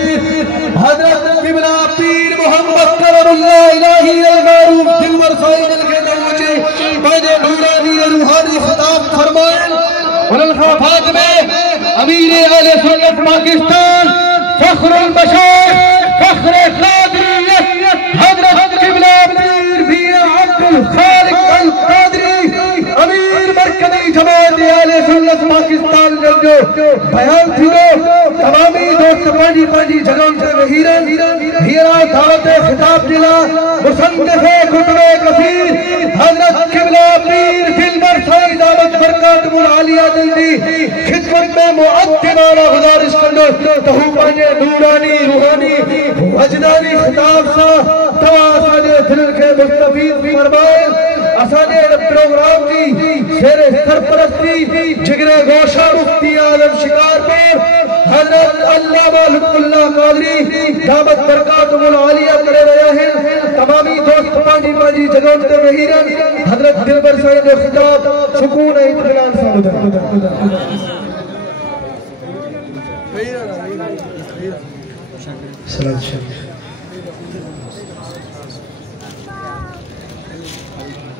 हजरत किबला पीर मोहम्मद करमुल्लाह इलाही अलगारूफ दिलवर साइद के दौचे पहले नूरानी रूहानी खिताब फरमाए उल खिलाफत में अमीर अहले सुन्नत पाकिस्तान फख्रुल बशर फख्र कादरियत हजरत किबला पीर भी अब्दुल खालिक अल कादरी अमीर मरकजी जमात अहले सुन्नत पाकिस्तान जो बयान थी तमामी दोस्त पाजी पाजी जगह से हीरा दावत खिताब दिला मुसन्निफ खुतबे कसीर हजरत किबला पीर दिलबर साईं दावत बरकातुल आलिया जल्दी खिदमत में मुअद्दिबाना गुजारिश करनो तहु पाजे नूरानी रूहानी वजदानी खिताब सा तवा साजे दिल के मुस्तफीद फरमाए असाजे प्रोग्राम की शेर सरपरस्ती जिगरे गोशा मुफ्ती आजम शिकारपुर हजरत अल्लामा लुत्फुल्लाह कादरी दावत बरकातुल आलिया करे रहे हैं तमामी दोस्त पाजी पाजी जगह ते वहीरन हजरत दिलबर साईं जो खिताब सुकून है इत्मीनान सा सलात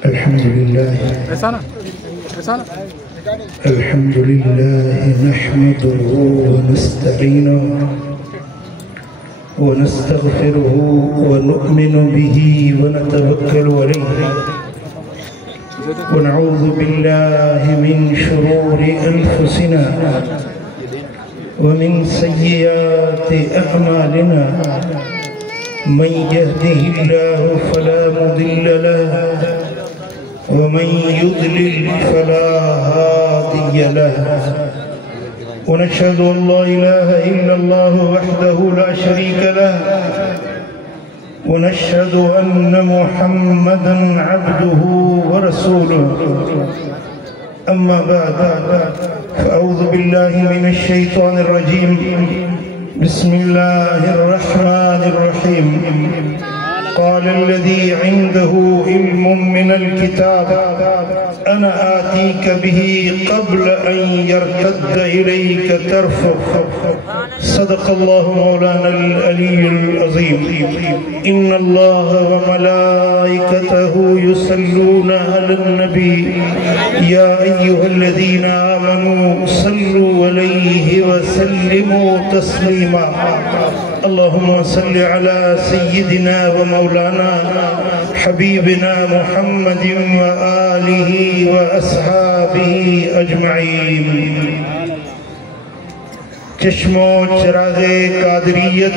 अल्हम्दुलिल्लाह नहमदुहु व नस्तईनुहु व नस्तगफिरुहु व नु'मिनु बिही व नतवक्कलु अलैहि व नऊज़ु बिल्लाहि मिन शुरूरि अनफुसिना व मिन सय्यिआति अअमालिना मन यहदिहिल्लाहु फला मुदिल्ल लहु वमन युद्लिल फला हादिय लहु वनशहदु अल्ला इलाहा इल्लल्लाह वहदहु ला शरीक लहु वनशहदु अन्न मुहम्मदन अब्दुहु व रसूलुहु अम्मा बाद फअऊज़ु बिल्लाहि मिनश शैतानिर रजीम बिस्मिल्लाहिर रहमानिर रहीम قال الذي عنده علم من الكتاب أنا آتيك به قبل أن يرتد إليك طرفك صدق الله مولانا العلي العظيم إن الله وملائكته يصلون على النبي يا أيها الذين آمنوا صلوا عليه وسلموا تسليما اللهم صل على سيدنا ومولانا حبيبنا محمد وآله وأصحابه أجمعين चश्मो चरागे कादरियत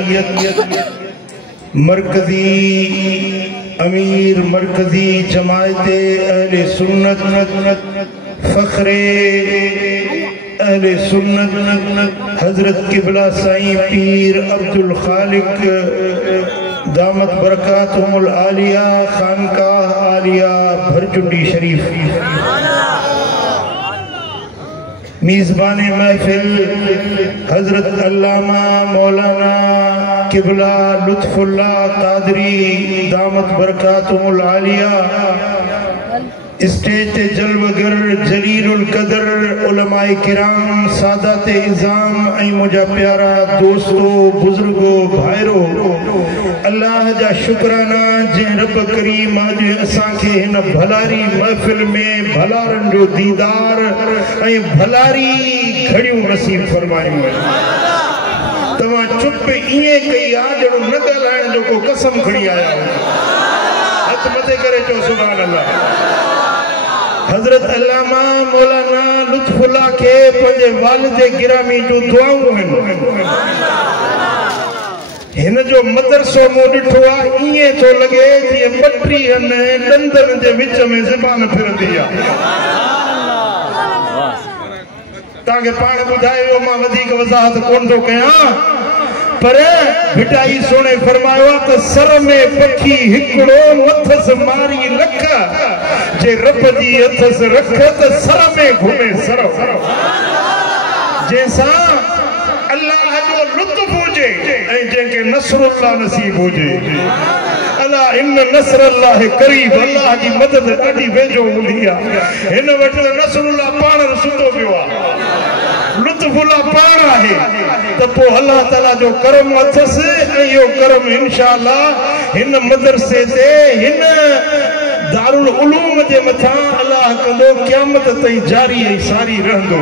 मरकजी अमीर मरकजी जमायते अहले सुन्नत फखरे अहले सुन्नत हजरत किबला साईं पीर अब्दुल खालिक दामत बरकातुहुल आलिया खानकाह आलिया भरचुंडी शरीफ मीज़बाने महफिल हजरत अल्लामा मौलाना किबला लुत्फुल्लाह कादरी दामत बरकातुहुल आलिया स्टेज जलवगर जलीलुल कदर उलमाए किराम सादात इज़ाम ऐं मुझा प्यारा दोस्तों बुजुर्गो भाइरो अल्लाह जा शुक्राना जे रब करीम आज असांखे हिन भलारी महफिल में भलारन जो दीदार ऐं भलारी घड़ियों नसीब फरमायूं तव्हां चुप इएं कई आ ॼणो न ॻाल्हाइण जो को कसम खणी आया हथ मथे करे चओ सुभान अल्लाह हजरत अल्लामा मौलाना लुत्फुल्लाह के पंहिंजे वालिद गिरामी जो दुआऊं आहिनि हिन जो मदरसो मूं ॾिठो आहे ईअं थो लॻे जीअं पटरीअ में ॾंदनि जे विच में ज़बान फिरंदी आहे तव्हांखे पाण ॿुधायो मां वधीक वज़ाहत कोन थो कयां पर भिटाई सोने फरमायो त सर में पखी हिकिड़ो मथस मारी लख जे रब जी अथस रख त सर में घुमे सर जैसा अल्लाह जो लुत्फ हुजे ऐं जंहिंखे नसरुल्लाह नसीब हुजे अला इन नसरुल्लाह करीब अल्लाह जी मदद ॾाढी वेझो हूंदी आहे हिन वटि नसरुल्लाह पाण सुतो पियो आहे लुत्फुल्ला पाण आहे त पोइ अल्लाह ताला जो करम अथसि ऐं इहो करम इंशाअल्लाह हिन मदरसे ते हिन दारुल उलूम जे मथां अल्लाह कंदो क़यामत ताईं जारी ऐं सारी रहंदो।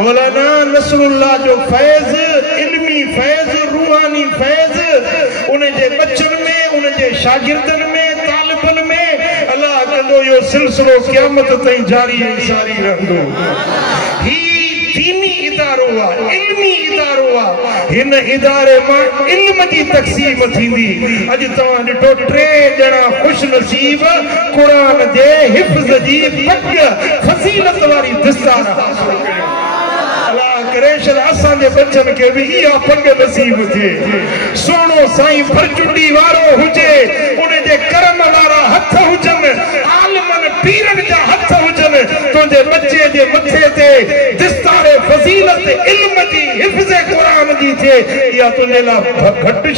मौलाना नसरुल्लाह जो फैज़ इल्मी फैज़ रूहानी फैज़ उन जे बच्चन में उन जे शागिर्दन में तालिबन में अल्लाह कंदो इहो सिलसिलो क़यामत ताईं जारी ऐं सारी रहंदो। ही दीनी इदारो आहे इल्मी इदारो आहे हिन इदारे मां इल्म जी तक़सीम थींदी। अॼु तव्हां ॾिठो 3 ॼणा ख़ुशि नसीब क़ुरान जे हिफ़्ज़ जी पग फज़ीलत वारी दस्तार हासिल कयो। अल्लाह करे असांजे बच्चन खे बि इहा पग नसीब थिए। सोनो साईं परचुंडी वारो हुजे उन जे करम वारा हथ हुजनि आलमन पीरनि जा हथ हुजनि तुंहिंजे बच्चे जे मथे ते दस्तारे फज़ीलत इल्म जी हिफ़्ज़ क़ुरान जी थिए इहा तुंहिंजे लाइ घटि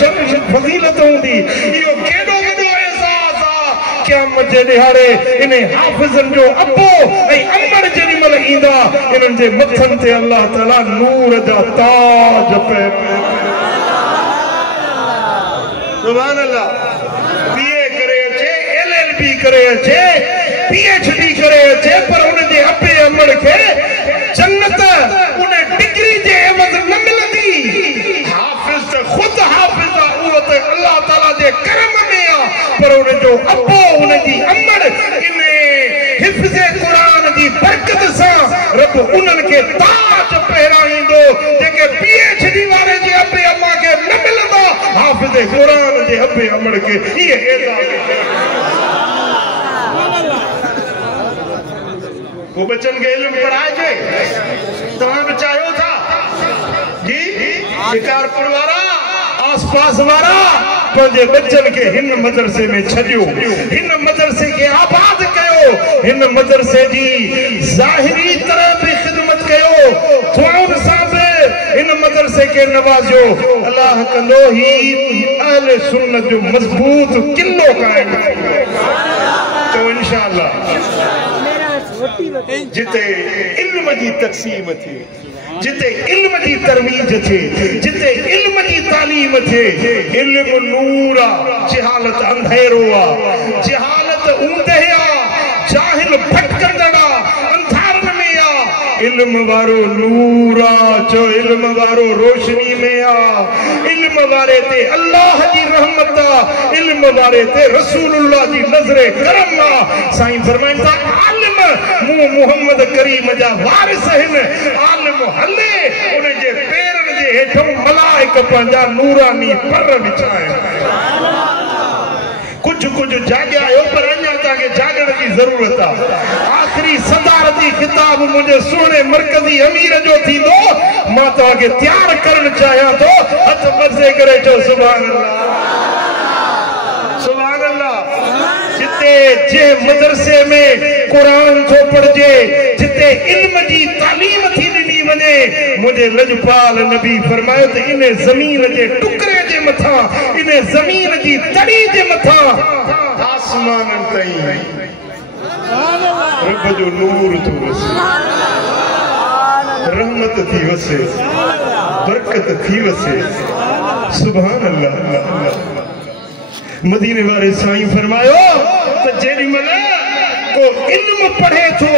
फज़ीलत हूंदी। इहो केॾो वॾो एहसास आहे क़यामत जे ॾिहाड़े इन हाफ़िज़नि जो अबो ऐं अमर जेॾी महिल ईंदा इन्हनि जे मथनि ते अल्लाह ताला नूर जा ताज पे सुभान अल्लाह बीए करे अचे LLB करे अचे PhD करे अचे पर उन जे अबे अमर खे जन्नत उन डिग्री जे एवज़ न मिलंदी। हाफ़िज़ त ख़ुद हाफ़िज़ आहे उहो त अल्लाह ताला जे करम में आहे पर उन जो अबो उन जी अमर इन हिफ़्ज़ क़ुरान जी बरकत सां रब उन्हनि खे ताज पहिराईंदो जेके PhD वारे जे अबे अमा खे न मिलंदा हाफ़िज़ क़ुरान जे अबे अमर खे इहे एज़ाज़ वो बच्चन के इल्म पढ़ाए तमाम चाहियो था जी शिकारपुर वारा आस पास वारा पंहिंजे बच्चन के हिन मदरसे में छॾियो हिन मदरसे के आबाद कयो हिन मदरसे जी ज़ाहिरी तरह भी ख़िदमत कयो दुआउनि सां बि हिन मदरसे के नवाज़ियो। अल्लाह कंदो ही अहले सुन्नत जो मज़बूत किलो कायम तो इंशाअल्लाह जिते इल्म जी तक़सीम थी जिते इल्म जी तरवीज थे जिते इल्म की तालीम थे इल्म नूर आ जहालत अंधेरो आ जहालत ऊंदे आ जाहिल भटकंदड़ा अंधारन में आ इल्म वारो नूर आ जो इल्म वारो रोशनी में आ इल्म वारे ते अल्लाह जी रहमत आ इल्म वारे ते रसूलुल्लाह जी नजरे करम आ। साईं फरमाइंदा आलिम मोहम्मद करीम जा वारिस हिन आलिम हले उन जे पेरन जे हेठों मलाइक पंहिंजा नूरानी पर विछाए कुछ जाॻिया आहियो पर अञा तव्हांखे जागण जी ज़रूरत आहे। आख़िरी सदारती ख़िताब मुंहिंजे सुहिणे मरकज़ी अमीर जो थींदो मां तव्हांखे तयारु करणु चाहियां थो हथ मथे करे चओ सुभान अल्लाह सुभान अल्लाह। जिते जे मदरसे में कुरान थो पढ़जे जिते इल्म जी तालीम थी ॾिनी वञे मुंहिंजे लजपाल नबी फरमायो त इन ज़मीन जे टुकड़े जे मथां इन ज़मीन जी तड़ी जे मथां आसमाननि ताईं रब जो नूर थो वसे रहमत थी वसे बरकत थी वसे सुभान अल्लाह। मदीने वारे साईं फरमायो त जेॾी महिल को इल्म पढ़े थो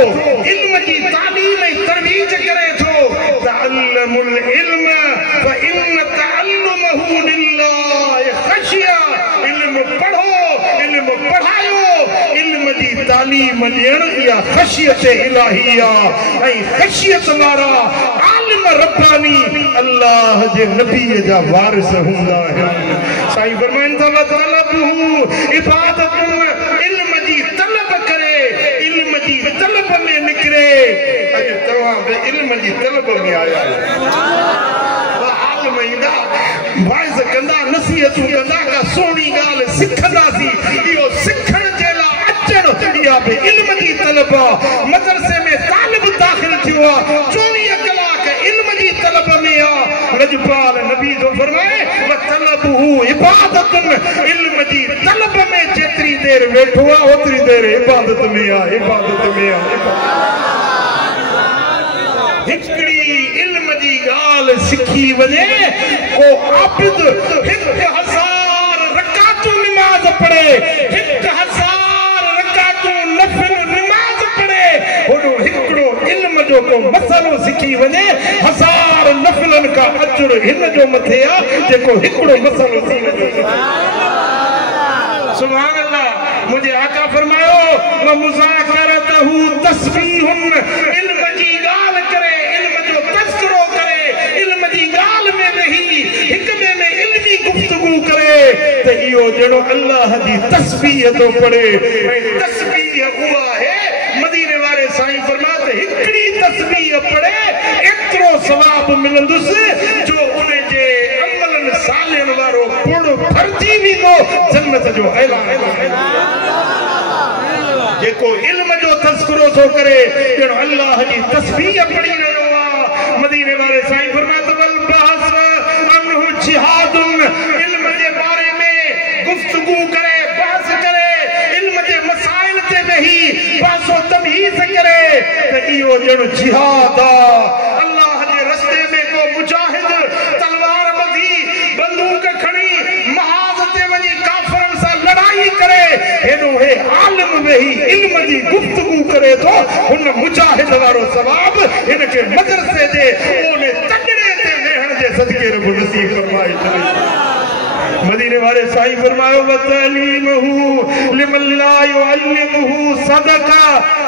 इल्म जी तालीम ऐं तरवीज करे थो तअल्लमुल इल्म फइन तअल्लुमहु लिल्लाहि ख़शिया इल्म पढ़ो इल्म पढ़ायो इल्म जी तालीम ॾियण इहा ख़शियत इलाही आहे ऐं ख़शियत वारा आलिम रब्बानी अल्लाह जे नबीअ जा वारिस हूंदा आहिनि। साईं फरमाइनि था तलबहु इबादतुन इल्म जी तलब करे इल्म जी तलब में निकिरे अॼु तव्हां बि इल्म जी तलब में आया आलिम ईंदा वाइज़ कंदा नसीहतूं कंदा का सुहिणी ॻाल्हि सिखंदासीं इहो सिखण जे लाइ अचण इहा बि इल्म जी तलब आहे। मदरसे में तालिब दाख़िल थियो आहे 24 कलाक इल्म जी तलब में आहे। लजपाल नबी जो फरमाए व तलबहु इबादतुन इल्म जी तलब में जेतिरी देर वेठो आहे ओतिरी देर इबादत में आहे इबादत में आहे। हिकिड़ी इल्म जी ॻाल्हि सिखी वञे को आबिद 1000 रकातूं निमाज़ पढ़े 1000 रकातूं नफ़िल निमाज़ पढ़े ओॾो हिकिड़ो इल्म जो को मसलो सिखी वञे 1000 नफ़िलनि का अजर हिन जो मथे आहे जेको हिकिड़ो मसलो थी वञे सुभान अल्लाह मुझे आका फरमायो व मुज़ाकरतहु तस्बीहुन इल्म जी ॻाल्हि करे इल्म जो तज़किरो करे इल्म जी ॻाल्हि में वेही हिक ॿिए में इल्मी गुफ्तगू करे त इहो जहिड़ो अल्लाह जी तस्बीह थो पढ़े ऐं तस्बीह उहा आहे मदीने वारे साईं फरमाए त हिकिड़ी तस्बीह पढ़े एतिरो सवाब मिलंदुसि जो उन जे अमलनि सालनि वारो पुण भरिजी वेंदो जन्नत जो ऐलान जेको इल्म जो तज़किरो थो करे ॼणो अल्लाह जी तस्बीह पढ़ी रहियो आहे मदीने वारे साईं फरमाए त वल बहस अनहु जिहादुन इल्म जे बारे में गुफ्तगू करे बहस करे इल्म जे मसाइल ते वेही बासो तमहीज़ करे त इहो ॼणो जिहाद आहे अल्लाह जे रस्ते में को मुजाहिद तलवार ॿधी बंदूक खणी महाज़ ते वञी काफ़िरनि सां लड़ाई करे हेॾो हे आलिम वेही इल्म जी गुफ्तगू करे थो हुन मुजाहिद वारो सवाब हिनखे मदरसे जे ओने तकड़े ते वेहण जे सदके रब नसीब फरमाए छॾे मदीने वारे साईं फरमायो व तअलीमहु लिमन ला युअल्लिमुहु सदका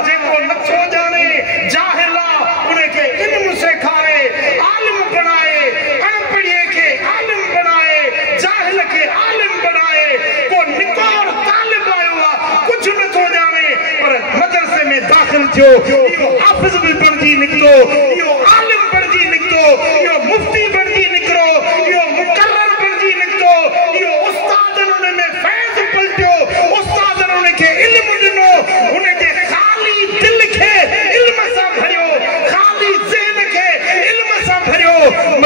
जेको नथो ॼाणे जाहिल उनखे इल्म सेखारे आलिम बणाए अनपढ़े खे आलिम बणाए जाहिल खे आलिम बणाए को निकोर तालिब आयो आहे कुझु नथो ॼाणे पर मदरसे में दाख़िल थियो इहो हाफ़िज़ बि बणजी निकितो इहो आलिम बणजी निकितो इहो मुफ्ती बणजी निकिरो इहो मुकर्रर बणजी निकितो इहो उस्तादनि उन में फैज़ पलटियो उस्तादनि उनखे इल्म ॾिनो उनजे ख़ाली दिल खे इल्म सां भरियो ख़ाली ज़हन खे इल्म सां भरियो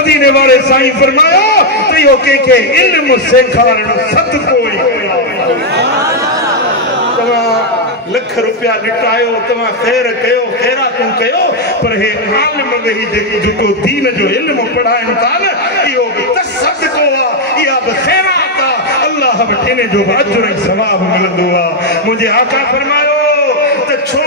मदीने वारे साईं फरमायो त इहो कंहिंखे इल्म सेखारण सदको ई तव्हां लख रुपया लिटायो तव्हां ख़ैर कयो ख़ैरातूं कयो पर हे आलिम वेही जेको दीन जो इल्म पढ़ाइनि था न इहो बि सदको आहे इहा बि ख़ैरात आहे अल्लाह वटि इन जो बि अजर ऐं सवाब मिलंदो आहे मुंहिंजे आका फरमायो त छो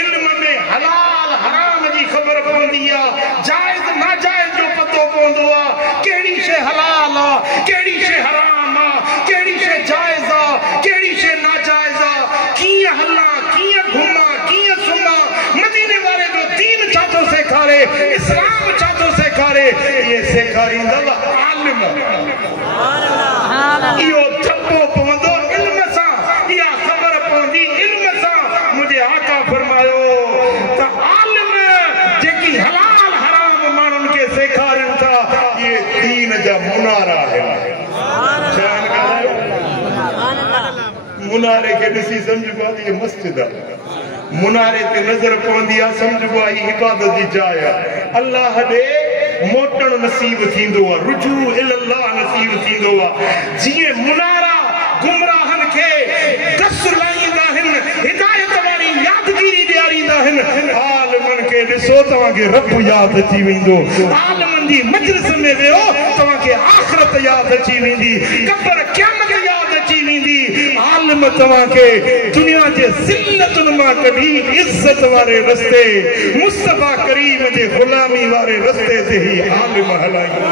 इल्म में हलाल हराम जी ख़बर पवंदी आहे जाइज़ नाजाइज़ जो पतो पवंदो आहे कहिड़ी शइ हलाल आहे कहिड़ी शइ हराम आहे कहिड़ी शइ जाइज़ आहे कहिड़ी शइ नाजाइज़ आहे कीअं हलां कीअं घुमां कीअं सुम्हां मदीने वारे जो दीन छा थो सेखारे इस्लाम छा थो सेखारे इहे सेखारींदव आलिम इहो छपो पवंदो इल्म सां इहा ख़बर पवंदी इल्म सां मुंहिंजे आका फरमायो त आलिम जेकी हलाल हराम माण्हुनि खे सेखारनि था इहे दीन जा मुनारा आहिनि मुनारे खे ॾिसी सम्झबो आहे इहा मस्जिद आहे मुनारे ते नज़र पवंदी आहे सम्झबो आहे हीअ इबादत जी जाइ आहे अल्लाह ॾे मोटण नसीब थींदो आहे रुजू इल्लाह नसीब थींदो आहे जीअं मुनारा गुमराहनि खे दस लाईंदा आहिनि हिदायत वारी यादगिरी ॾियारींदा आहिनि आलिमनि खे ॾिसो तव्हांखे रब यादि अची वेंदो आलिमनि जी मजलिस में वियो तव्हांखे आख़िरत यादि अची वेंदी क़ब्र क़यामत यादि अची वेंदी आलिम तव्हांखे दुनिया जे ज़िल्लतुनि मां कढी इज़त वारे रस्ते मुस्तफ़ा करीम जे ग़ुलामी वारे रस्ते ते ही आलिम हलाईंदा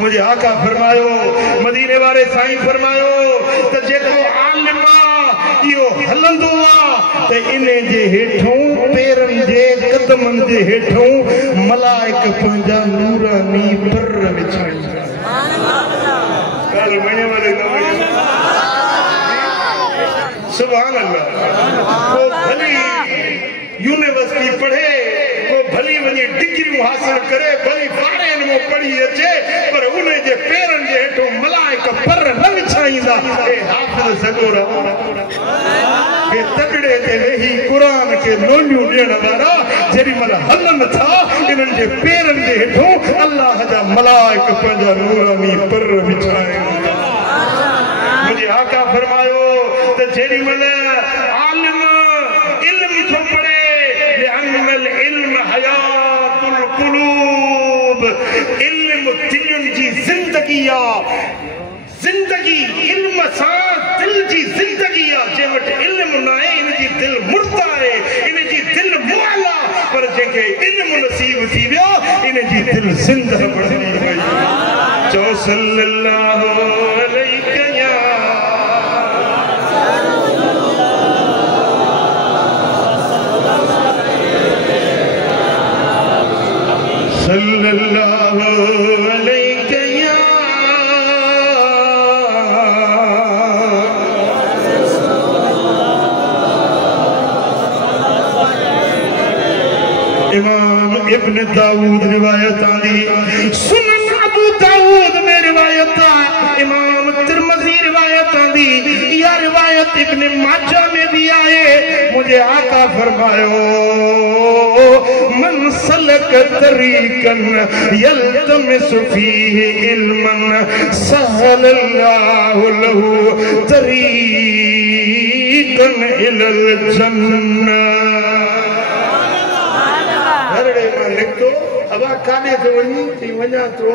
मुझे आका फरमायो मदीने वारे साईं फरमायो त जेको आलिम इहो हलंदो आहे त इन जे हेठों पेरनि जे कदमनि जे हेठों मलाइक पंहिंजा नूरानी पर विछाईंदा सुभान अल्लाह को भली यूनिवर्सिटी पढ़े को भली वञी डिग्रियूं हासिल करे भली ॿारहं में पढ़ी अचे पर उन जे पेरनि जे हेठों मलाइक पर न विछाईंदा हे हाफ़िज़ सगोरा हे तकड़े ते वेही क़ुरान खे लोलियूं ॾियण वारा जेॾीमहिल हलनि था इन्हनि जे पेरनि जे हेठों अल्लाह जा मलाइक पंहिंजा नूरानी पर विछाईंदा मुंहिंजे आका फरमायो त जेॾीमहिल आलिम इल्म थो पढ़े लिअन्नल इल्म हयातुल क़ुलूब इनकी जिंदगी जिंदगी इल्म सा दिल जी जिंदगी जे वट इल्म ना है इनकी दिल मुर्दा है इनकी दिल मुआला पर जेके इल्म नसीब थी वियो इनकी दिल जिंदा बणी वई चो सल्लल्लाहु अलैहि या सल्लल्लाहु अलैहि इमाम इब्न दाऊद रिवायत आंदी सुनन अबू दाऊद में रिवायत इमाम तिरमिज़ी रिवायत आंदी या रिवायत इब्न माजा में भी आए मुझे आका फरमायो मन सलक तरीकन यल्तमिसु फीहि इल्मन सहलल्लाहु लहू तरीकन इलल जन्नह लिखो अब काने तो वनी थी वना तो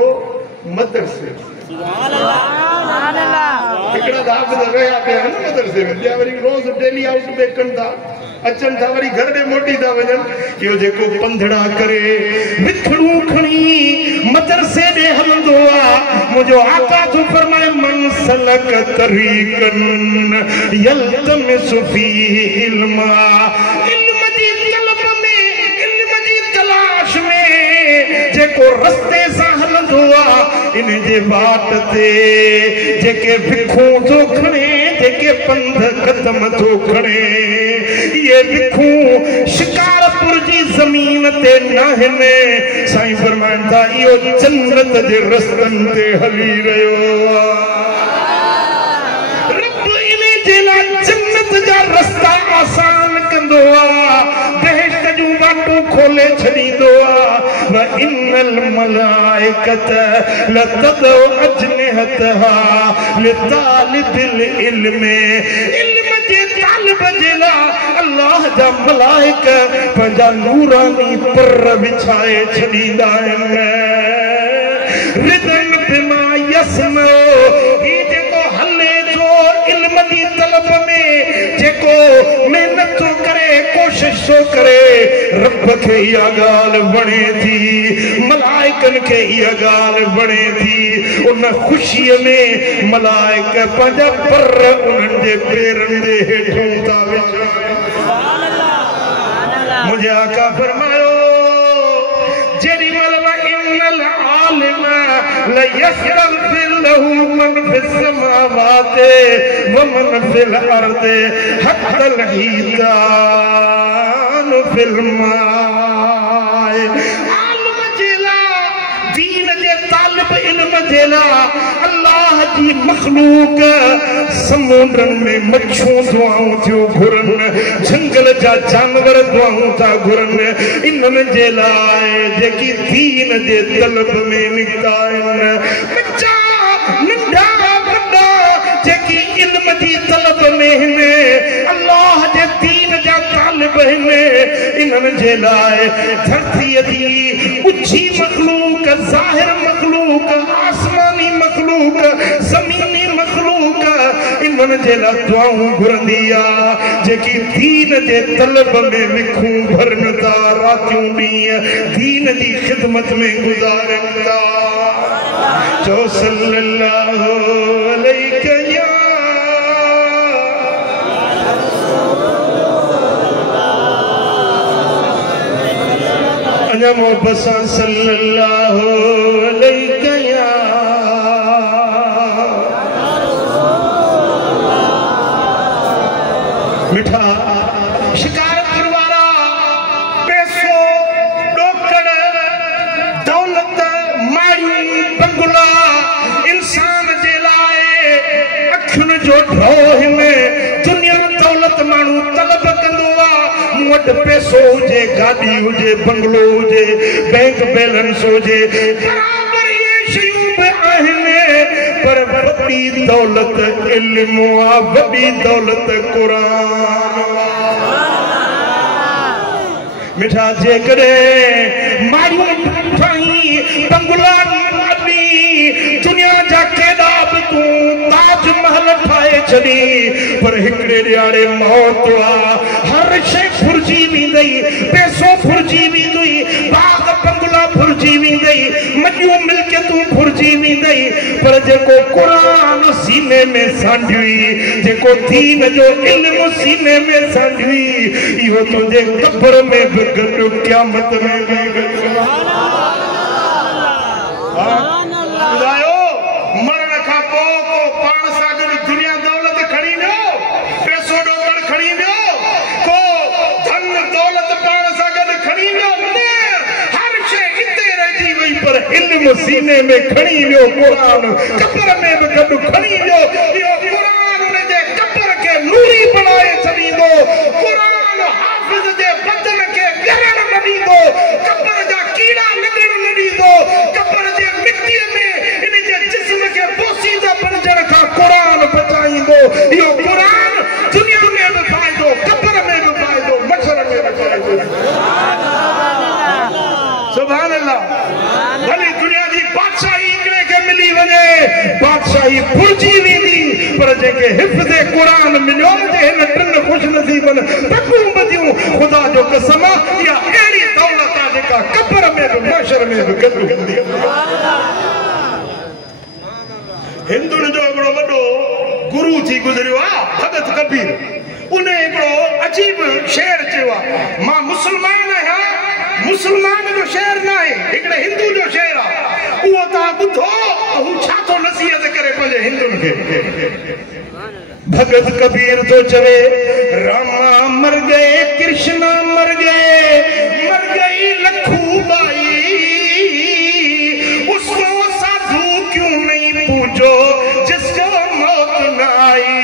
मदरसे सुभान अल्लाह एकड़ा दाब रहा पे है मदरसे में वरी रोज डेली आउट में कंदा अचन था वरी घर में मोटी था वजन यो जेको पंधड़ा करे मिठड़ू खणी मदरसे दे हलंदो आ मुजो आका तो फरमाए मन सलक तरीकन यल्तमिसु फीहि इल्मा इल्म दी तलब में इल्म दी तलाश में जेको रस्ते सा हलंदो आ इन जे बाट ते जेके भिखू तो खणे जेके पंध कदम तो खणे ये भिखू शिकारपुर जी जमीन ते नाहने साईं फरमाइन था यो जन्नत जे रस्तन ते हली रहियो रब इने जेला जन्नत जा रस्ता आसान कंदो आ बेहश्त जूं वाटूं खोले छॾींदो आ व इन्नल मलाइकत लतदउ अजनिहतहा लितालिबिल इल्म इल्म जे तालिब जे ला अल्लाह जा मलाइक पंहिंजा नूरानी पर विछाए छॾींदा आहिनि रिदन बिमा यसमो ही जेको हले जो इल्म दी तलब में जेको मेहनत तो करे कोशिश तो करे रब के इहा ॻाल्हि वणे थी मलाइकन के इहा ॻाल्हि वणे थी उन ख़ुशीअ में मलाइक पंहिंजा पर उन्हनि जे पेरनि जे हेठों था विझनि मुझे आका फरमायो जेडी मलवा इन्नल आलिम ला यस्तगफिर लहू मन फिस समावाति व मन फिल अर्दि हत्तल हीतान फिल माए आलिम जेला दीन जे तालिब इल्म जेला अल्लाह जी मखलूक समुंडन में मच्छों दुआऊं थियो घुरन जंगल जा जानवर दुआऊं था घुरन इनन जे लाए जेकी दीन जे तलब में निकता आहिनि बच्चा नंढा वॾा जेकी इल्म जी तलब में आहिनि अल्लाह जे दीन जा तालिब आहिनि इनन जे लाए धरतीअ जी ऊची मखलूक ज़ाहिर मखलूक आसमानी मखलूक ज़मीनी मखलूक इनन जे लाइ दुआऊं घुरंदी आ जेकी दीन जे तलब में लिखूं भरन था रातियूं ॾींहं दीन जी ख़िदमत में गुज़ारनि था चो सल्लल्लाहु अलैहि या अञा मोहब्बत सां सल्लल्लाहु अलैहि या मिठा शिकारपुर वाला पैसो डोकड़ दौलत माड़ी बंगला इंसान जे लाए अखियुनि जो ढो हिन दुनिया दौलत माण्हू तलब कंदो आहे मूं वटि पैसो हुजे गाॾी हुजे बंगलो हुजे बैंक बैलेंस हुजे बराबर इहे शयूं बि आहिनि पर वॾी दौलत इल्म आ वॾी दौलत क़ुरान मिठा जेकॾहिं मायूं ठाही बंगला छॾी पर हिकिड़े ॾियारे मौत हर शइ फुरजी वेंदई पैसो फुरजी वेंदई बाग बंगला फुरजी वेंदई मजूं मिल्कियतूं फुरजी वेंदई पर जेको क़ुरान सीने में सांढी जेको दीन जो इल्म सीने में सांढी इहो तुंहिंजे क़ब्र में बि गॾु क़यामत में बि गॾु ॿुधायो मरण खां पोइ को पाण सां गॾु दुनिया दौलत खणी वियो पैसो ॾोकड़ खणी वियो को धन दौलत पाण सां गॾु खणी वियो हर शइ हिते रहिजी वई पर इल्म सीने में खणी वियो क़ुरान क़ब्र में बि गॾु खणी वियो इहो क़ुरान उनजे क़ब्र खे नूरी बणाए छॾींदो क़ुरान हाफ़िज़ जे बदन खे ॻरण न ॾींदो क़ब्र जा कीड़ा लॻण न ॾींदो क़ब्र जे मिटीअ में इन जे जिस्म खे पोसीदा बणजण खां क़ुरान बचाईंदो इहो क़ुरान दुनिया में बि फ़ाइदो क़ब्र में बि फ़ाइदो मशर में बि फ़ाइदो सुभान अल्लाह भली दुनिया जी बादशाही हिकिड़े खे मिली वञे बादशाही फुरजी वेंदी पर जेके हिफ़्ज़ क़ुरान मिलियो जे हिन टिनि ख़ुशनसीबनि तकूं ॿधियूं ख़ुदा जो कसम इहा अहिड़ी दौलत आहे जेका क़ब्र में बि मशर में बि गॾु हूंदी हिंदुनि जो हिकिड़ो वॾो गुरु थी गुज़रियो आहे भगत कबीर उन हिकिड़ो अजीब शेर चयो आहे मां मुस्लमान आहियां मुस्लमान जो शेर न आहे हिकिड़े हिंदू जो शेर आहे उहो तव्हां ॿुधो हू छा थो नसीहत करे पंहिंजे हिंदुनि खे भगत कबीर तो चवे रामा मर गए कृष्णा मर गई लखूबाई उसको साधु क्यों नहीं पूछो जिसको मौत न आई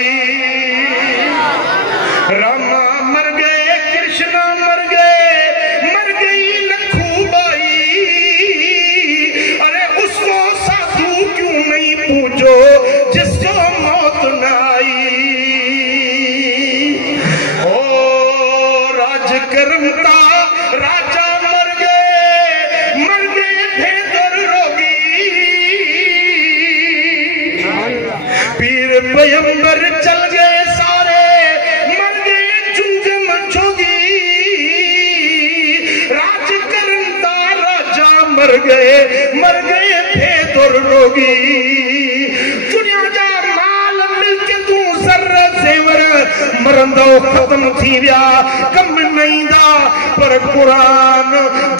रामा मर गए कृष्णा मर गई लखूबाई अरे उसको साधु क्यों नहीं पूछो जिसको मौत न आई करमता राजा मर गए भेदर रोगी पीर पैगंबर चल गए सारे मर गए चुंजम जोगी राज करमता राजा मर गए भेदर रोगी दुनिया जा माल मिल्कियतूं सर ज़ेवर मरंदो खत्म थी विया कम न ईंदा पर क़ुरान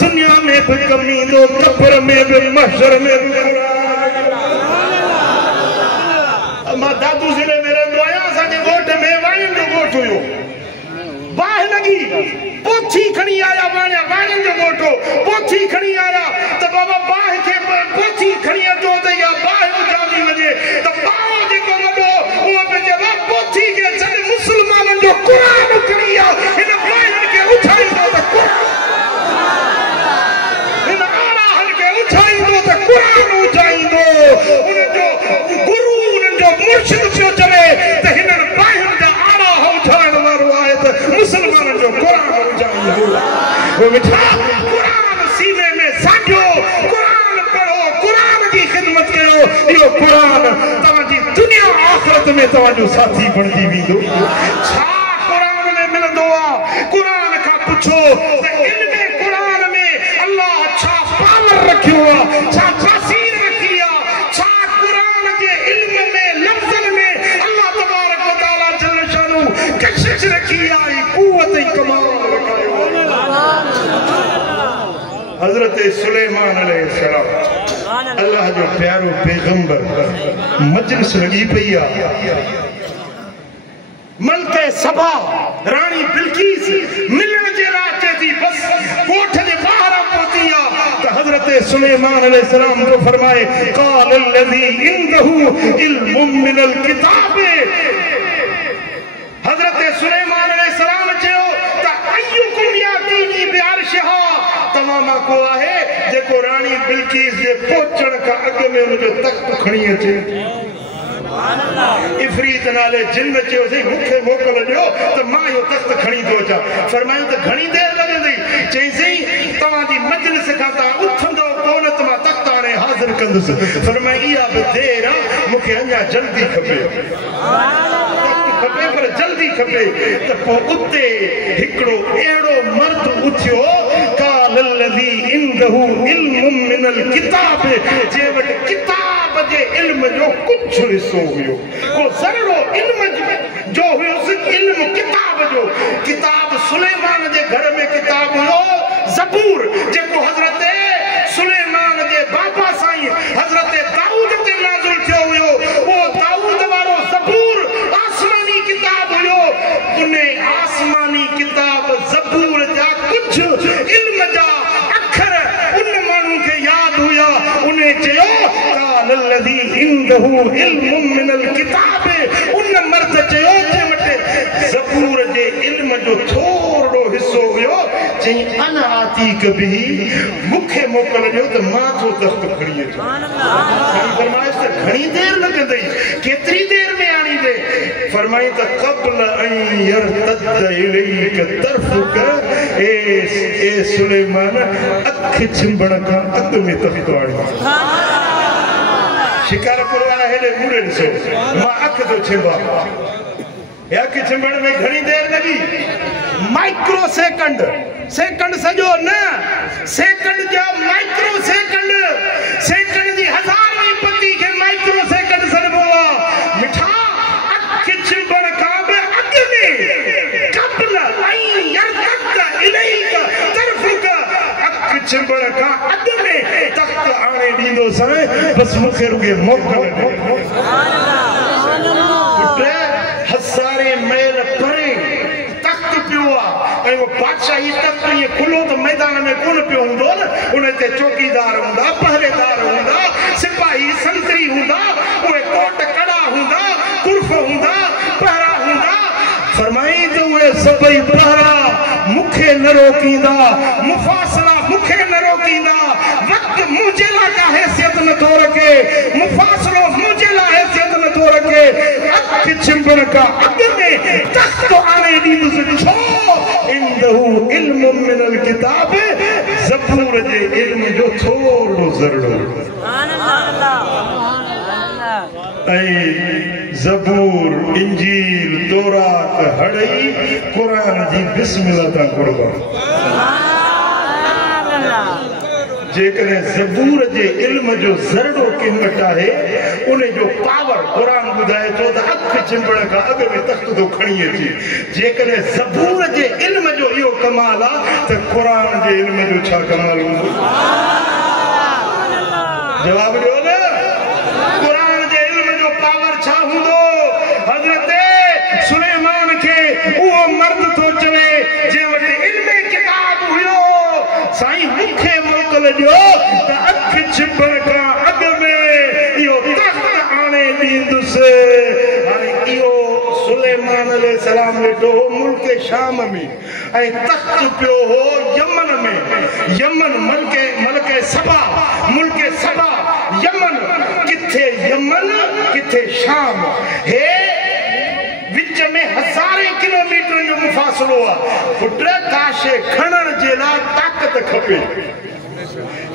दुनिया में भी कम ईंदो क़ब्र में भी महशर में भी मां दादू ज़िले में रहंदो आहियां असांजे ॻोठ में वाणियुनि जो ॻोठ हुयो बाहि लॻी पोथी खणी आया वाणियुनि जो ॻोठ पोथी खणी आया त बाबा बाहि खे पोथी खणी अचो त इहा बाहि उजामी वञे त बाहि जेको वॾो उहो बि चइबो पोथी खे छॾ मुस्लमाननि जो क़ुरान खणी आ हिन बाहिनि खे उछाईंदो त हिन आराहनि खे उछाईंदो त क़ुरान उछाईंदो उनजो गुरु उनजो मुर्शिद पियो चवे त हिननि बाहिनि जा आराह उछाइण वारो आहे त मुस्लमाननि जो क़ुरान उछाईंदो वो मिठा क़ुरान सीने में साॼो क़ुरान पढ़ो क़ुरान जी ख़िदमत कयो इहो क़ुरान तव्हांजी दुनिया आख़िरत में तव्हांजो साथी बणिजी वेंदो छा क़ुरान में मिलंदो आहे क़ुरान खां पुछो त इल्म क़ुरान में अल्लाह छा पावर रखियो आहे छा तासीर रखी आहे छा क़ुरान जे इल्म में लफ़्ज़नि में अल्लाह तबारक व तआला जल शानु कशिश रखी आहे क़ुवत ऐं कमाल रखायो हज़रत सुलेमान अलैहिस्सलाम अल्लाह जो प्यारो पैगंबर मजलिस लगी पई आहे मलके सबा रानी बिल्किस मिलण जे लाइ अचे थी बस कोठ जे ॿाहिरां पहुती आहे त हज़रत सुलेमान अलैहिस्सलाम जो फरमाए क़ाल الذي عنده علم من الكتاب हज़रत सुलेमान अलैहिस्सलाम चयो त अय्युकुम यातीनी बिअर्शिहा तमाम को आहे जेको रानी बिल्किस जे पहुचण खां अॻु में उनजो तख़्त खणी अचे इफरीत नाले जिन चयोसीं मूंखे मोकल ॾियो त मां इहो तख़्त खणी थो अचां फरमायूं त घणी देरि लॻंदी चईसीं तव्हांजी मजलिस खां तव्हां उथंदो कोन त मां तख़्त हाणे हाज़िर कंदुसि फरमाई इहा बि देरि आहे मूंखे अञा जल्दी खपे खपे पर जल्दी खपे त पोइ उते हिकिड़ो अहिड़ो मर्द उथियो काल लज़ी इंदहु इल्म मिनल किताब जे वटि किताब जे इल्म जो कुझु हिसो हुयो को ज़रो इल्म जो हुयोसि इल्म किताब जो किताब सुलेमान जे घर में किताब हुयो ज़बूर जेको हज़रत सुलेमान जे बाबा साईं हज़रत दाऊद ते नाज़िल थियो हुयो वो दाऊद वारो ज़बूर आसमानी किताब हुयो उन आसमानी किताब ज़बूर जा कुझु इल्म जा अखर उन माण्हू खे यादि हुया उन चयो काल लज़ी इंदहु इल्म मिनल किताब उन मर्द चयो जे वटि ज़बूर जे इल्म जो थोरो हिसो हुयो चई अना आतीक बि मूंखे मोकिलियो त मां थो तख़्त खणी अचां फरमाइश त घणी देर लॻंदई केतिरी देर में आणींदे फरमाई त क़ब्ल अन यरतद इलैक तरफुक ए सुलेमान अख चिंबण खां अॻु में तख़्त आणी शिकारपुर वारा हेॾे मुड़े ॾिसो मां अख थो चिंबा अख चिंबण में घणी देर लॻी माइक्रो सेकंड सेकंड सॼो न सेकंड जा माइक्रो सेकंड सेकंड जी 1000वीं पती खे माइक्रो सेकंड सॾिबो आहे मिठा अख चिंबण खां बि अॻु में क़ब्ल ऐं यरतद इलैक तरफुक अख चिंबण खां अॻु में तख़्त आणे ॾींदोसांइ बसि मूंखे रुॻे मोकिल हज़ारे मैल परे तख़्त पियो आहे ऐं वो बादशाही तख़्त ईअं खुलो त मैदान में कोन पियो हूंदो न उन ते चौकीदार हूंदा पहरेदार हूंदा सिपाही संतरी हूंदा उहे कोट कड़ा हूंदा कुर्फ़ हूंदा पहरा हूंदा फरमाई त उहे सभई पहरा मूंखे न रोकींदा मुफ़ासिला मूंखे न रोकींदा वक़्तु मुंहिंजे लाइ का हैसियत नथो रखे मुफ़ासिलो मुंहिंजे लाइ हैसियत नथो रखे अख चिंबण खां अॻु में तख़्त आणे ॾींदुसि छो इंदहु इल्म मिनल किताब ज़बूर जे इल्म जो थोरो ज़रड़ो ऐं ज़बूर इंजील तौरात हड़ई क़ुरान जी बिस्मिल्लाह तां क़ुर्बान जेकॾहिं ज़बूर जे इल्म जो ज़रड़ो कंहिं वटि आहे उन जो पावर क़ुरान ॿुधाए थो त अख चिंबण खां अॻु में तख़्त थो खणी अचे जेकॾहिं ज़बूर जे इल्म जो इहो कमाल आहे त क़ुरान जे इल्म जो छा कमाल हूंदो जवाब ॾियो न क़ुरान जे इल्म जो पावर छा हूंदो हज़रत सुलेमान खे उहो मर्द थो चवे जे वटि इल्म किताब हुयो साईं मूंखे मोकिल ॾियो त अख चिंबण खां अॻु में इहो तख़्त आणे ॾींदुसि हाणे इहो सुलेमान अलैहिस्सलाम वेठो हो मुल्क शाम में ऐं तख़्त पियो हो यमन में यमन मल्क सबा मुल्क सबा यमन किथे शाम हे विच में 1000 किलोमीटर जो मुफ़ासिलो आहे पुट काशे खणण जे लाइ ताक़त खपे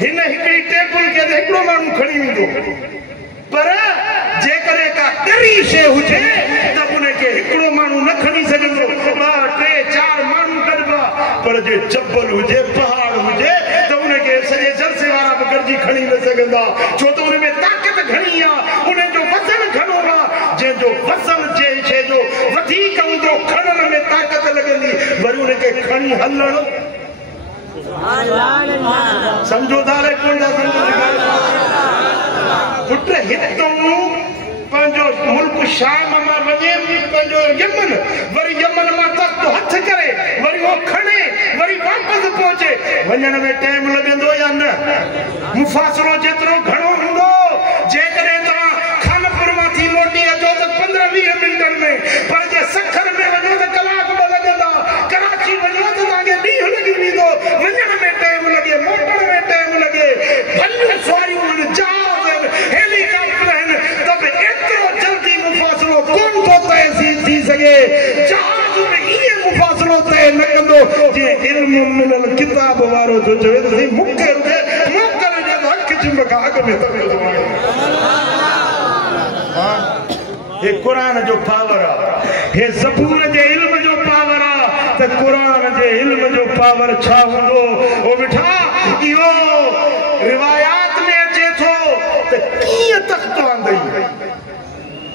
हिन हिकिड़ी टेबल खे हिकिड़ो माण्हू खणी वेंदो पर जेकॾहिं का ॾरी शइ हुजे त उनखे हिकिड़ो माण्हू न खणी सघंदो 2, 3, 4 माण्हू गॾिबा पर जे जबल हुजे पहाड़ हुजे त उनखे सॼे जलसे वारा बि गॾिजी खणी न सघंदा छो त उन में ताक़त घणी आहे उन जो वज़न घणो आहे जंहिंजो वज़न जंहिं शइ जो वधीक हूंदो खणण में ताक़त लॻंदी वरी उनखे खणी हलण समझो था कोन था समझो पुट हितों पंहिंजो मुल्क शाम मां वञे पंहिंजो यमन वरी यमन मां तख़्त हथ करे वरी उहो खणे वरी वापसि पहुचे वञण में टाइम लॻंदो या न मुफ़ासिलो जेतिरो घणो हूंदो जेकॾहिं तव्हां खानपुर मां थी मोटी अचो त 15-20 मिंटनि में पर जे सखर में वञो त कलाक ॿ लॻंदा कराची वञो त तव्हांखे ॾींहुं लॻी वेंदो वञण में टाइम लॻे मोटण में टाइम लॻे भलियूं सवारियूं आहिनि जहाज आहिनि हेलीकॉप्टर आहिनि त बि एतिरो जल्दी मुफ़ासिलो कोन थो तय थी सघे जहाज में ईअं मुफ़ासिलो तय न कंदो जीअं इल्म मिनल किताब वारो थो चवे त साईं मूंखे मोकिल ॾे त अख चिंब खां अॻु में हे क़ुरान जो पावर आहे हे ज़बूर जे इल्म जो पावर आ त क़ुरान जे इल्म जो पावर छा हूंदो ओ मिठा इहो रिवायात में अचे थो त कीअं तख़्त आंदई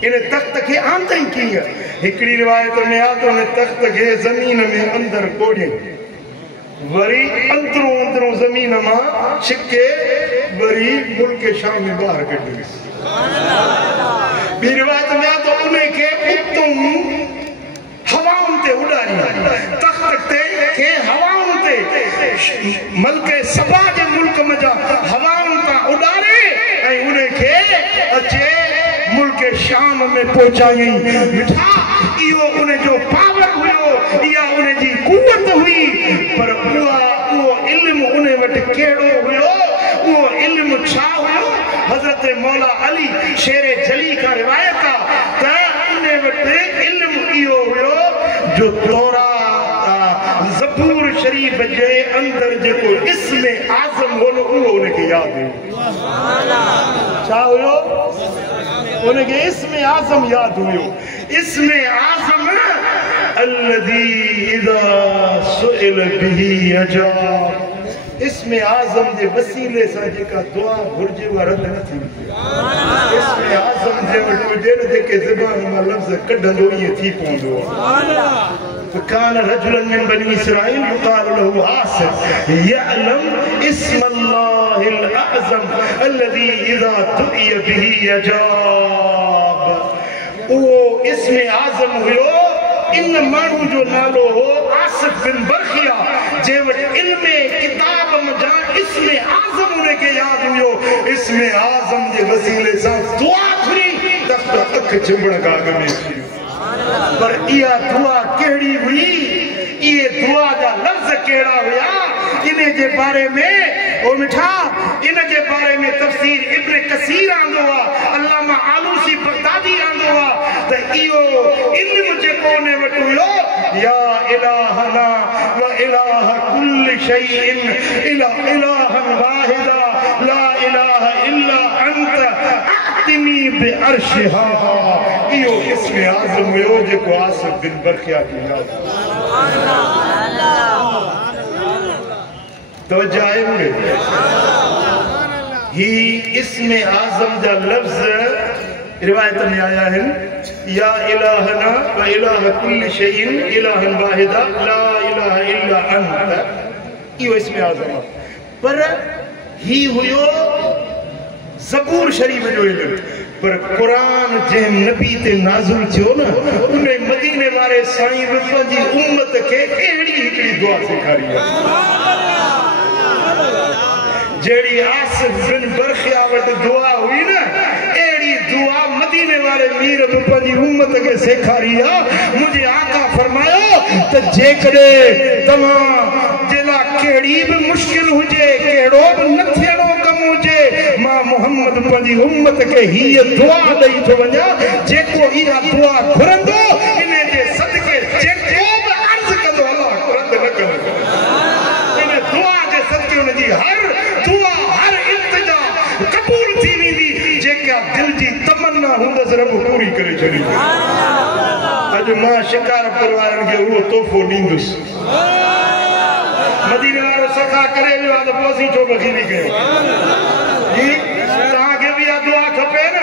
इन तख़्त खे आंदई कीअं हिकिड़ी रिवायत में आ त उन तख़्त खे ज़मीन में अंदर कोड़ियईं वरी अंदरों अंदरों ज़मीन मां छिके वरी मुल्क शाम में ॿाहिरि कढी ॿी रिवायत में आ त उन खे उतों हवाउनि ते उॾारी तख़्त खे हवाउनि ते मल्क सबा जे मुल्क मज़ा हवाउनि तां उॾारे ऐं उन खे अचे मुल्क शाम में पहुचायईं मिठा इहो उन जो पावर हुयो इहा उन जी कुवत हुई पर उहो इल्मु उन वटि कहिड़ो हुयो उहो इल्मु छा हुयो हज़रत मौला अली शेरे जली खां रिवायत आहे त उन वटि इल्मु इहो हुयो जो तौरात ज़बूर शरीफ़ जे अंदर जेको इस्म आज़म हुयो उहो उनखे यादि हुयो छा हुयो उनके इस्म आज़म याद हुयो इस्म आज़म अल्लज़ी इज़ा सुइल बिही अजाब इस्म आज़म जे वसीले सां जेका दुआ घुर्जे उहा रद न थींदी इस्म आज़म जे वटि हुजे न जेके ज़बान मां लफ़्ज़ कढंदो ईअं थी पवंदो कान रजुलन मिन बनी इसराइल युक़ाल लहू आसिफ यअलम इस्म अल्लाहिल अअज़म अल्लज़ी इज़ा दुइया बिही अजाब उहो इस्म आज़म हुयो इन माण्हू जो नालो हो आसिफ बिन बरखिया जे वटि इल्म किताब मजा इस्म आज़म उनखे यादि हुयो इस्म आज़म जे वसीले सां दुआ घुरी त अख चिंबड़ गाग में पर इहा दुआ कहिड़ी हुई इहे दुआ जा लफ़्ज़ कहिड़ा हुया इन जे बारे में ओ मिठा इन जे बारे में तफ़सीर इब्न कसीर आंदो आहे अल्लामा आलूसी बगदादी आंदो आहे त इहो इल्मु जेको उन वटि हुयो या इलाहना व इलाह कुल्ल शैइन इलाहन वाहिदा ला इलाहा इल्ला अंत अअतिनी बिअर्शिहा इहो इस्म आज़म हुयो जेको आसिफ बिन बरखिया खे यादि तवज्जो आहे मुझे ही इस्म आज़म जा लफ़्ज़ रिवायत में आया है या इलाहना व इलाह कुल्ल शैइन इलाहन वाहिदा ला इलाहा इल्ला अंत इहो इस्म आज़म पर ही हुयो ज़बूर शरीफ़ जो इल्मु पर कुरान जंहिं नबी ते नाज़िल थियो न उन मदीने वारे साईं बि पंहिंजी उम्मत खे अहिड़ी हिकिड़ी दुआ सेखारी जहिड़ी आसिफ बिन बरखिया वटि दुआ हुई न अहिड़ी दुआ मदीने वारे मीर बि पंहिंजी उम्मत खे सेखारी आहे मुंहिंजे आका फरमायो त जेकॾहिं तव्हां जे लाइ कहिड़ी बि मुश्किल हुजे कहिड़ो बि न थियणो कमु हुजे मां मोहम्मद पंहिंजी उम्मत खे हीअ दुआ ॾेई थो वञा जेको इहा दुआ घुरंदो इन जे सदके जेको बि अर्ज़ कंदो अलाह रद न कंदो इन दुआ जे सदके उनजी हर दुआ हर इल्तिजा क़बूल थी वेंदी जेका दिल जी तमन्ना हूंदसि रब पूरी करे छॾींदो अॼु मां शिकारपुर वारनि खे उहो तोहफ़ो ॾींदुसि मदीने वारो सखा करे वियो आहे त पोइ असीं छो बखीली कयूं तव्हांखे बि इहा दुआ खपे न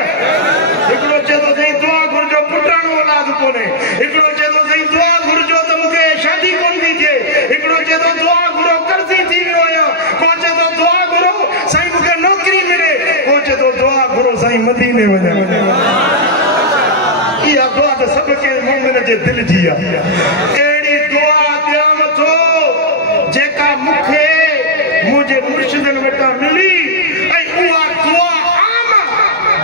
हिकिड़ो चए थो साईं दुआ घुरिजो पुटाणो औलाद कोन्हे हिकिड़ो चए थो साईं दुआ घुरिजो त मूंखे शादी कोन थी थिए हिकिड़ो चए थो दुआ घुरो कर्ज़ी थी वियो आहियां को चए थो दुआ घुरो साईं मूंखे नौकरी मिले को चए थो दुआ घुरो साईं मदीने वञा इहा दुआ त सभु के मोमिन जे दिल जी आहे अहिड़ी दुआ ॾियां थो जेका मूंखे मुंहिंजे मुर्शिदनि वटां मिली ऐं उहा दुआ आम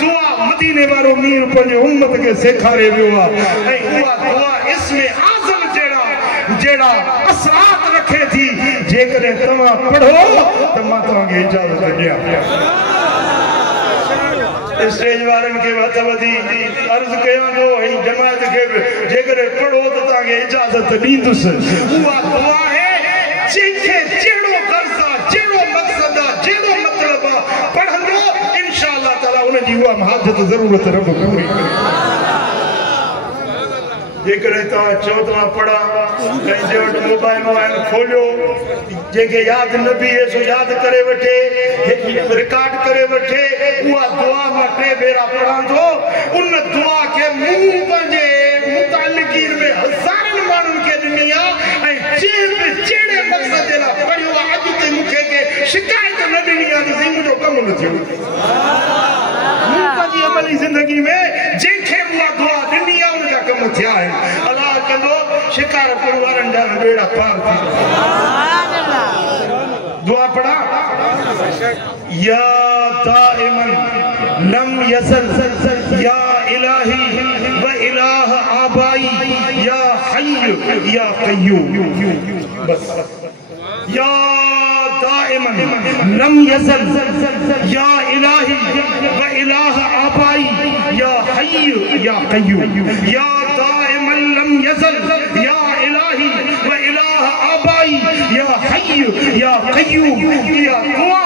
दुआ मदीने वारो मीर पंहिंजे उम्मत खे सेखारे वियो आहे ऐं उहा दुआ इस्म आज़म जहिड़ा असरात रखे थी जेकॾहिं तव्हां पढ़ो त मां तव्हांखे इजाज़त ॾियां स्टेज वारनि खे हथ वधी अर्ज़ु कयां थो ऐं जमायत खे बि जेकॾहिं पढ़ो त तव्हांखे इजाज़त ॾींदुसि उहा दुआ आहे जंहिंखे जहिड़ो गर्ज़ आहे जहिड़ो मक़सद आहे जहिड़ो मतिलबु आहे पढ़ंदो इंशाअल्लाह ताला उनजी उहा हाजत ज़रूरत रब पूरी करे जेकर तव्हां चओ तव्हां पढ़ा कंहिंजे वटि मोबाइल खोलियो जंहिंखे यादि न बीहे सो यादि करे वठे रिकॉर्ड करे वठे उहा दुआ मां 3 भेरा पढ़ां थो उन दुआ खे मूं पंहिंजे मुतालिकीन में हज़ारनि माण्हुनि खे ॾिनी आहे ऐं जहिड़े मक़सद जे लाइ पढ़ियो आहे अॼु ताईं मूंखे के शिकायत न ॾिनी आहे त मुंहिंजो कमु न थियो मूं पंहिंजी अमली ज़िंदगी में जंहिंखे उहा दुआ ॾिनी आहे उन जा कम थिया आहिनि अलाह कंदो शिकारपुर वारनि जा बेड़ा पार थी दुआ पढ़ा या दाइमन लम यज़ल या इलाही व इलाह आबाई या हय्य या क़य्यूम बस या दाइमन लम यज़ल या इलाही व इलाह आबाई या हय्य या क़य्यूम या दाइमन लम यज़ल या इलाही व इलाह आबाई या हय्य या क़य्यूम या दुआ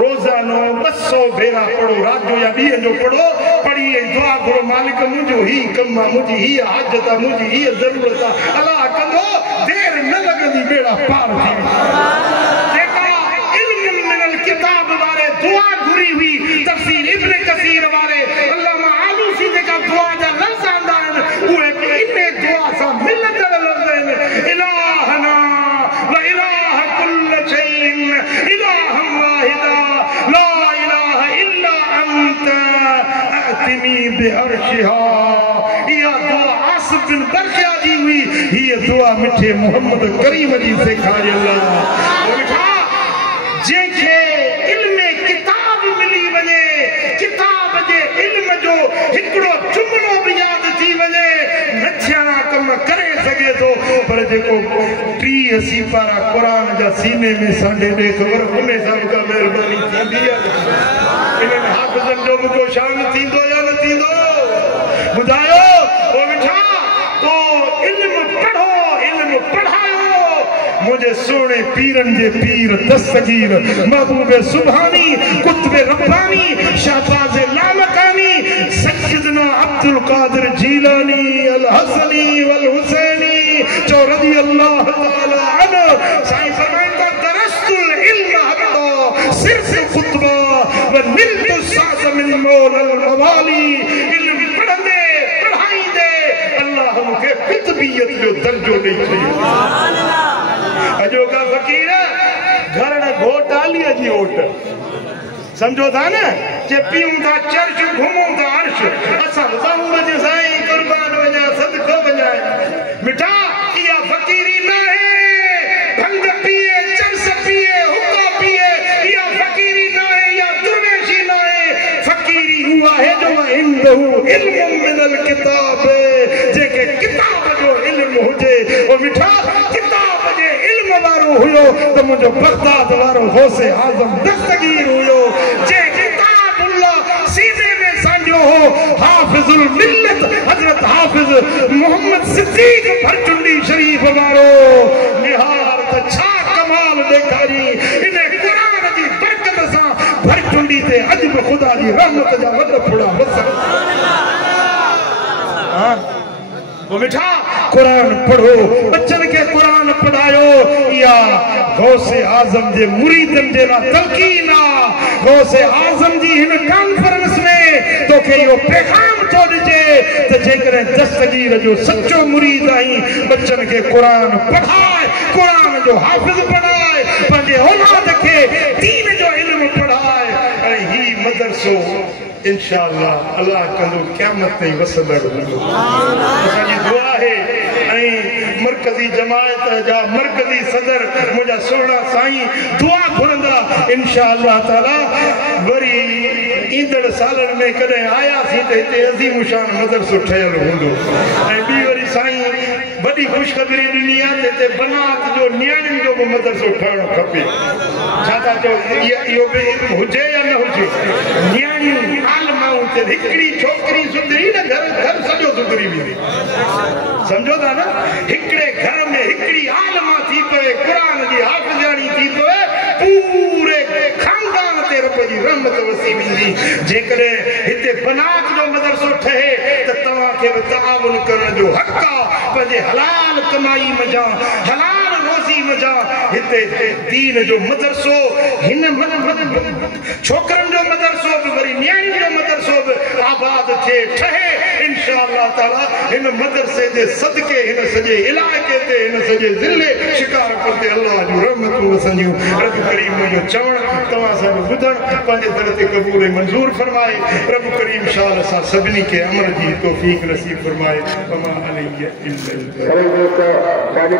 रोजानो 200 भेरा पढ़ो रात जो या ॾींहं जो पढ़ो पढ़ी दुआ घुरो मालिक मुंहिंजो ही कम आहे मुंहिंजी ही हाजत आहे मुंहिंजी ही ज़रूरत आहे अलाह कंदो देर न लॻंदी बेड़ा पार थी जेका इल्म मिनल किताब वारे दुआ घुरी हुई तफ़सीर इब्न कसीर वारे अल्लामा आलूसी जेका दुआ जा लफ़्ज़ आंदा आहिनि उहे इन दुआ सां मिलंदड़ लफ़्ज़ आहिनि इलाहना व इलाह कुल्ल शैइन इलाहम वाहिदा ला इलाहा इल्ला अंत अतिनी बिअर्शिहा या दुआ आसिफ बिन बरखिया जी हुई ये दुआ मिठे मोहम्मद करीम जी सेखारियल जंहिंखे इल्म किताब मिली वञे किताब जे इल्म जो हिकिड़ो जुमिलो बि यादि थी वञे नथियाणा कम करे सघे थो पर जेको 30 सिपारा क़ुरान जा सीने में सांडे ॾे ख़बर उन सां का महिरबानी थींदी आहे इन हाफ़िज़नि जो बि को शान थींदो या न थींदो ॿुधायो ओ मिठा तो इल्म पढ़ो इल्म पढ़ायो मुझे सोने पीरन जे पीर दस्तगीर महबूब सुभानी कुतुब रब्बानी शाहबाज लामकानी सैयदना अब्दुल कादिर जीलानी अल हसनी वल हुसैनी जो रज़ी अल्लाह तआला अन्हु साईं फरमाइंदा दरस्तुल इल्म हत्ता सिर्फ खुतबा व निल्तु साज़ मिन मौला मवाली इल्म पढ़ंदे पढ़ाईंदे अल्लाह मूंखे कुतबियत जो दर्जो ॾेई छॾियो अजो का फकीर घर न घोट आलिया जी ओट समझो था न जे पीऊं था चर्च घुमूं था अर्श असां बाहूर जे साईं कुर्बान वञा सदको वञा मिठा इहा फकीरी न आहे भंग पिए चर्स पिए हुक्का पिए इहा फकीरी न आहे इहा दुर्वेशी न आहे फकीरी हुआ है जो इंदहु इल्म मिनल किताब जेके किताब जो इल्म हुजे ओ मिठा किताब जे इल्म वारो हुयो त मुंहिंजो बगदाद वारो गौसे आज़म दस्तगीर हुयो जे किताबुल्लाह सीने में सांडियो हो हाफिजुल मिल्लत हजरत हाफिज मोहम्मद सिद्दीक भरचुंडी शरीफ वारो निहार त छा कमाल ॾेखारी इन क़ुरान जी बरकत सां भरचुंडी ते अॼु बि ख़ुदा जी रहमत जा वॾ फुड़ा वसण वो मिठा कुरान पढ़ो बच्चन के कुरान पढ़ायो या गौसे आजम जे मुरीदन जे ला तलकीन गौसे आजम जी इन कॉन्फ्रेंस में तो के यो पैगाम तो दीजे त जेकर दस्तगीर जो सच्चो मुरीद आई बच्चन के कुरान पढ़ाए कुरान जो हाफिज बनाए पंजे औलाद के दीन जो इल्म पढ़ाए ऐ ही मदरसो इंशाअल्लाह अल्लाह कंदो क़यामत ताईं वसंदड़ हूंदो असांजी दुआ है ऐं मरकज़ी जमायत जा मरकज़ी सदर मुंहिंजा सुहिणा साईं दुआ घुरंदा इंशाअल्लाह ताला वरी ईंदड़ सालनि में कॾहिं आयासीं त हिते अज़ीम शान मदरसो ठहियल हूंदो ऐं ॿी वरी साईं वॾी ख़ुशख़बरी ॾिनी आहे त हिते बनात जो नियाणियुनि जो बि मदरसो ठहणु खपे छा था चओ इहो बि हुजे या न हुजे नियाणियूं आलमाऊं ते हिकिड़ी छोकिरी सुधरी न घर सॼो सुधरी वेंदी समझो था न हिकिड़े घर में हिकिड़ी आलमा थी पए क़ुरान जी हाफ़िज़ानी थी पए पूरे खानदान ते रब जी रहमत वसी वेंदी जेकॾहिं हिते बनात जो मदरसो ठहे त तव्हां के ताउन करण जो हक पंहिंजे हलाल कमाई मजा हलाल रोज़ी मजा हिते दीन जो मदरसो हिन छोकरन जो मदरसो भी वरी न्याणी जो मदरसो भी आबाद थे ठहे इंशाअल्लाह ताला हिन मदरसे जे सदके हिन सजे इलाके ते हिन सजे जिले शिकारपुर ते अल्लाह जो रहमतूं वसंदियूं रब करीम जो चवण तव्हां सब बुधण पंहिंजे दर ते क़बूल मंजूर फरमाए रब करीम शाह असां सभिनी खे अमल जी तौफीक नसीब फरमाए वमा अलैहि इल्ला